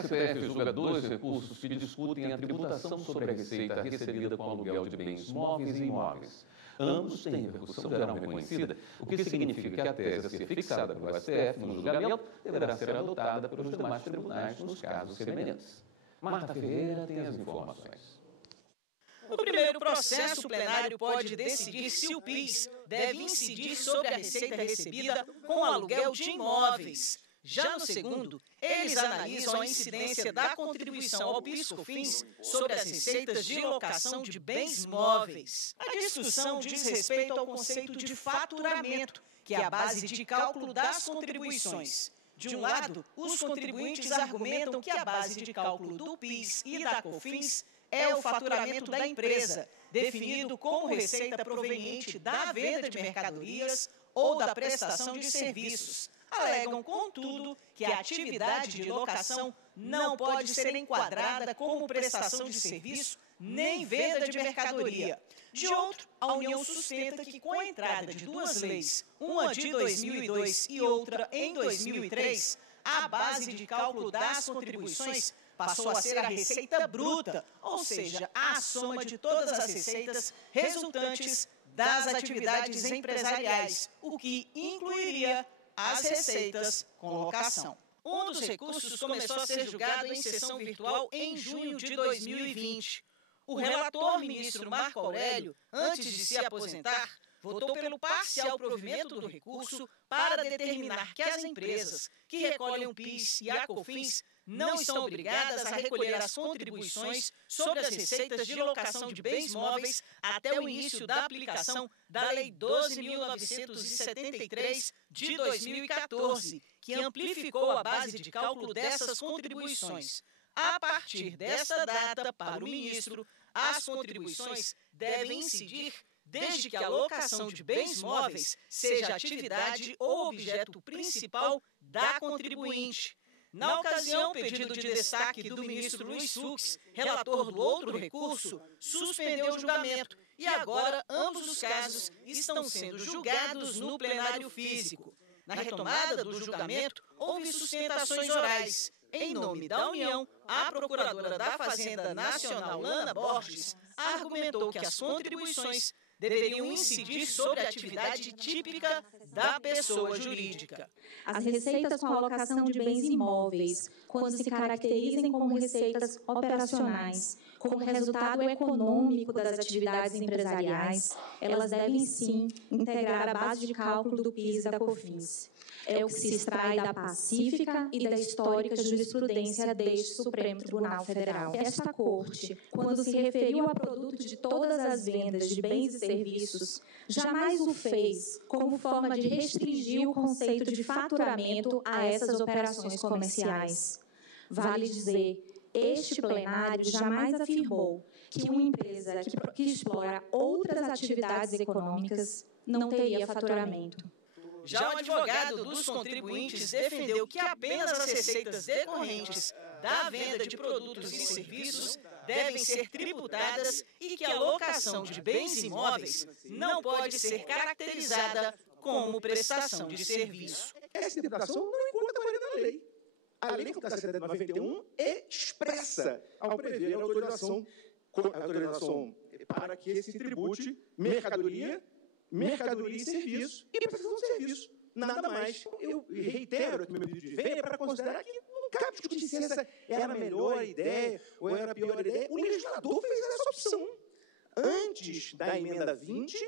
STF julga dois recursos que discutem a tributação sobre a receita recebida com aluguel de bens móveis e imóveis. Ambos têm repercussão geral reconhecida, o que significa que a tese a ser fixada pelo STF no julgamento deverá ser adotada pelos demais tribunais nos casos semelhantes. Marta Ferreira tem as informações. No primeiro processo, o plenário pode decidir se o PIS deve incidir sobre a receita recebida com aluguel de imóveis. Já no segundo, eles analisam a incidência da contribuição ao PIS/COFINS sobre as receitas de locação de bens móveis. A discussão diz respeito ao conceito de faturamento, que é a base de cálculo das contribuições. De um lado, os contribuintes argumentam que a base de cálculo do PIS e da COFINS é o faturamento da empresa, definido como receita proveniente da venda de mercadorias ou da prestação de serviços. Alegam, contudo, que a atividade de locação não pode ser enquadrada como prestação de serviço nem venda de mercadoria. De outro, a União sustenta que com a entrada de duas leis, uma de 2002 e outra em 2003, a base de cálculo das contribuições passou a ser a receita bruta, ou seja, a soma de todas as receitas resultantes das atividades empresariais, o que incluiria as receitas com locação. Um dos recursos começou a ser julgado em sessão virtual em junho de 2020. O relator, ministro Marco Aurélio, antes de se aposentar, votou pelo parcial provimento do recurso para determinar que as empresas que recolhem o PIS e a COFINS não estão obrigadas a recolher as contribuições sobre as receitas de locação de bens móveis até o início da aplicação da Lei 12.973 de 2014, que amplificou a base de cálculo dessas contribuições. A partir dessa data, para o ministro, as contribuições devem incidir desde que a locação de bens móveis seja atividade ou objeto principal da contribuinte. Na ocasião, o pedido de destaque do ministro Luiz Fux, relator do outro recurso, suspendeu o julgamento e agora ambos os casos estão sendo julgados no plenário físico. Na retomada do julgamento, houve sustentações orais. Em nome da União, a procuradora da Fazenda Nacional, Lana Borges, argumentou que as contribuições deveriam incidir sobre a atividade típica da pessoa jurídica. As receitas com alocação de bens imóveis, quando se caracterizem como receitas operacionais, como resultado econômico das atividades empresariais, elas devem sim integrar a base de cálculo do PIS e da COFINS. É o que se extrai da pacífica e da histórica jurisprudência deste Supremo Tribunal Federal. Esta Corte, quando se referiu a produto de todas as vendas de bens e serviços, jamais o fez como forma de restringir o conceito de faturamento a essas operações comerciais. Vale dizer, este plenário jamais afirmou que uma empresa que explora outras atividades econômicas não teria faturamento. Já o advogado dos contribuintes defendeu que apenas as receitas decorrentes da venda de produtos e serviços devem ser tributadas e que a locação de bens imóveis não pode ser caracterizada como prestação de serviço. Essa tributação não encontra a maneira da lei. A Lei Complementar 91 expressa ao prever a autorização para que se tribute mercadoria e serviço e prestação de serviço. Nada mais. Eu reitero aqui meu pedido de veia para considerar que não cabe discutir se essa era a melhor ideia ou era a pior ideia. O legislador fez essa opção. Antes da emenda 20,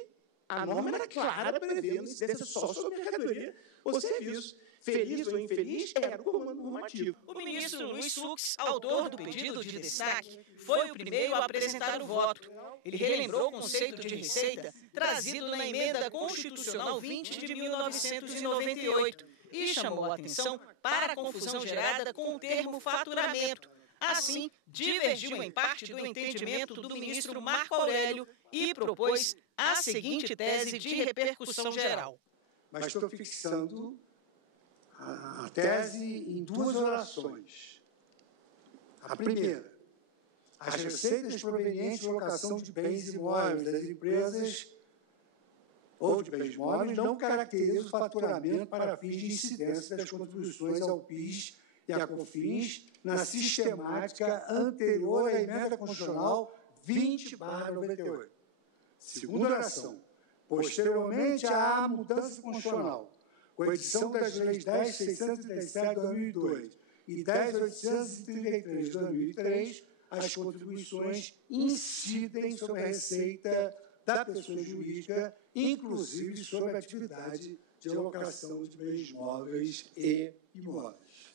a norma era clara, prevendo incidência só sobre mercadoria ou serviço. Feliz ou infeliz, era o comando normativo. O ministro Luiz Fux, autor do pedido de destaque, foi o primeiro a apresentar o voto. Ele relembrou o conceito de receita trazido na Emenda Constitucional 20 de 1998 e chamou a atenção para a confusão gerada com o termo faturamento. Assim, divergiu em parte do entendimento do ministro Marco Aurélio e propôs a seguinte tese de repercussão geral. Mas estou fixando a tese em duas orações. A primeira, as receitas provenientes de locação de bens imóveis das empresas ou de bens imóveis não caracterizam o faturamento para fins de incidência das contribuições ao PIS e a COFINS na sistemática anterior à emenda constitucional 20/98. Segunda oração. Posteriormente à mudança constitucional, com a edição das leis 10.637 de 2002 e 10.833 de 2003, as contribuições incidem sobre a receita da pessoa jurídica, inclusive sobre a atividade de alocação de bens móveis e imóveis.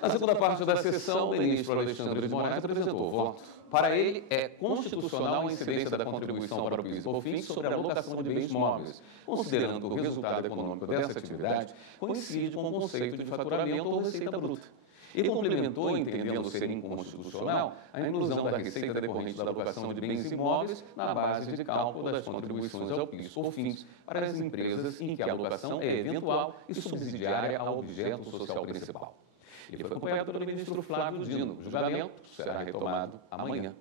Na segunda parte da sessão, o ministro Alexandre de Moraes apresentou o voto. Para ele, é constitucional a incidência da contribuição para o PIS e COFINS sobre a alocação de bens móveis, considerando que o resultado econômico dessa atividade coincide com o conceito de faturamento ou receita bruta. Ele complementou, entendendo ser inconstitucional, a inclusão da receita decorrente da alocação de bens imóveis na base de cálculo das contribuições ao PIS e COFINS para as empresas em que a alocação é eventual e subsidiária ao objeto social principal. Ele foi acompanhado pelo ministro Flávio Dino. O julgamento será retomado amanhã.